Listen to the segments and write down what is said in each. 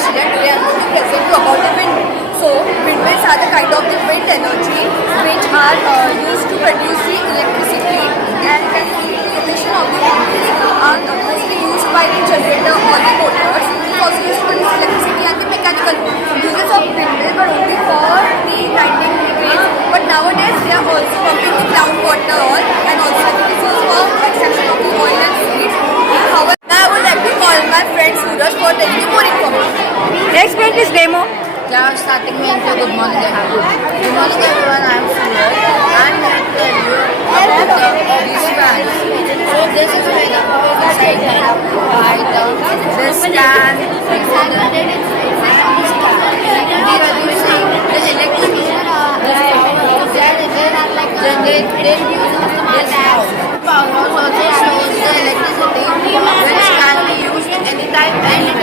Rishi, and today I'm going to present you about the windmill. So, windmills are the kind of the wind energy which are used to produce the electricity, and the emission of the windmills are mostly used by the generator or the motors. It's also used to produce electricity and the mechanical uses of windmill were only for the grinding grades, but nowadays they are also pumping the groundwater and also it is used for extraction of the oil and seeds. However, I would like to call my friend Suraj for telling you more information. Next point is demo. Yeah, starting me into good morning everyone. Good morning everyone, I am Suraj. I am here to tell you about these fans. So this is made up of recycling by this can, they reducing the electricity, generated this power also shows the electricity which can be used anytime and it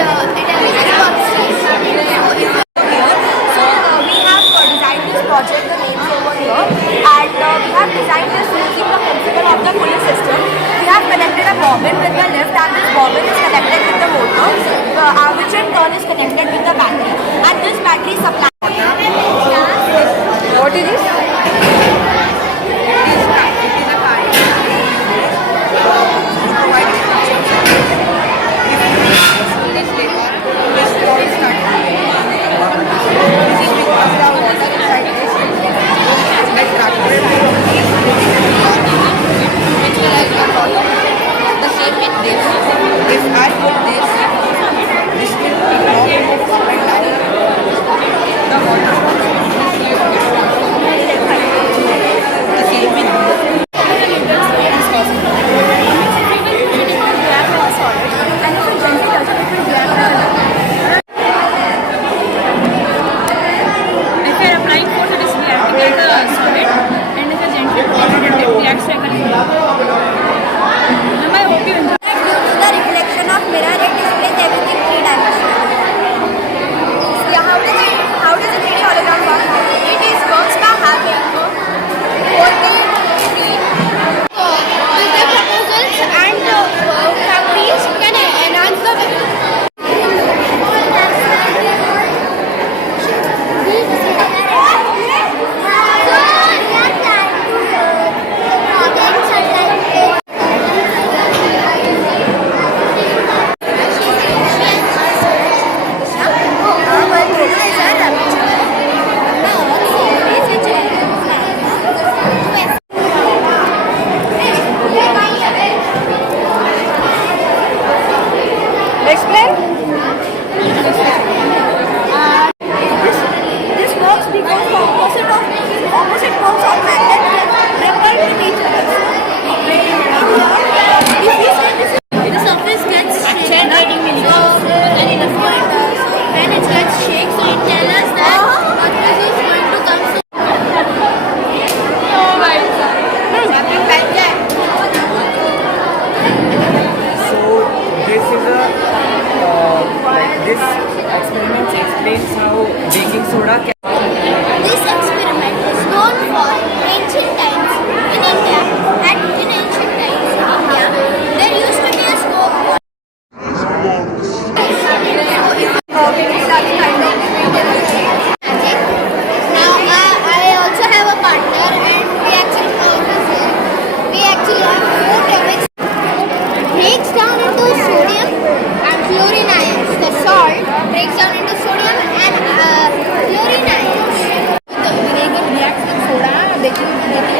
Project the names over here, and we have designed this using the principle of the pulley system. We have connected a bobbin with the lift, and this bobbin is connected with the motor, which in turn is connected with the battery, and this battery supplies. What is this? Explain. This works because the opposite poles of magnet repel with each other. If we say the surface gets shaken, so when it gets shaken, so it tells us that what this is going to come soon. So this is this experiment explains how baking soda can. This experiment is known for ancient times in India, and in ancient times in India, there used to be a scope. Now I also have a partner, and we actually have four chemics. Breaks down into sodium and fluorine ions. The salt breaks down into sodium and fluorine ions. The vinegar reacts with soda, baking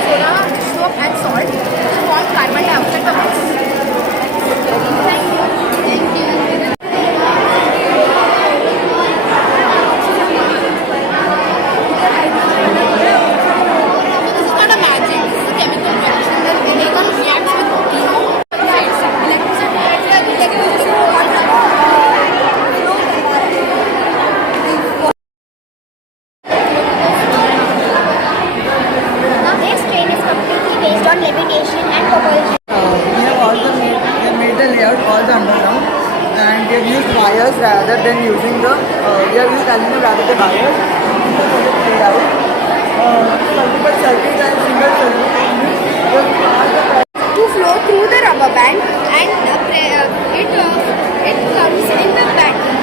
soda, soap and salt to form carbon dioxide bubbles. Thank you. This is not a magic. This is a chemical reaction. The vinegar reacts with on levitation and propulsion. We have made the layout all the underground, and we have used wires rather than using the. We have used aluminum rather than wires for the layout. Multiple circuits and single circuit. To flow through the rubber band, and it comes in the battery.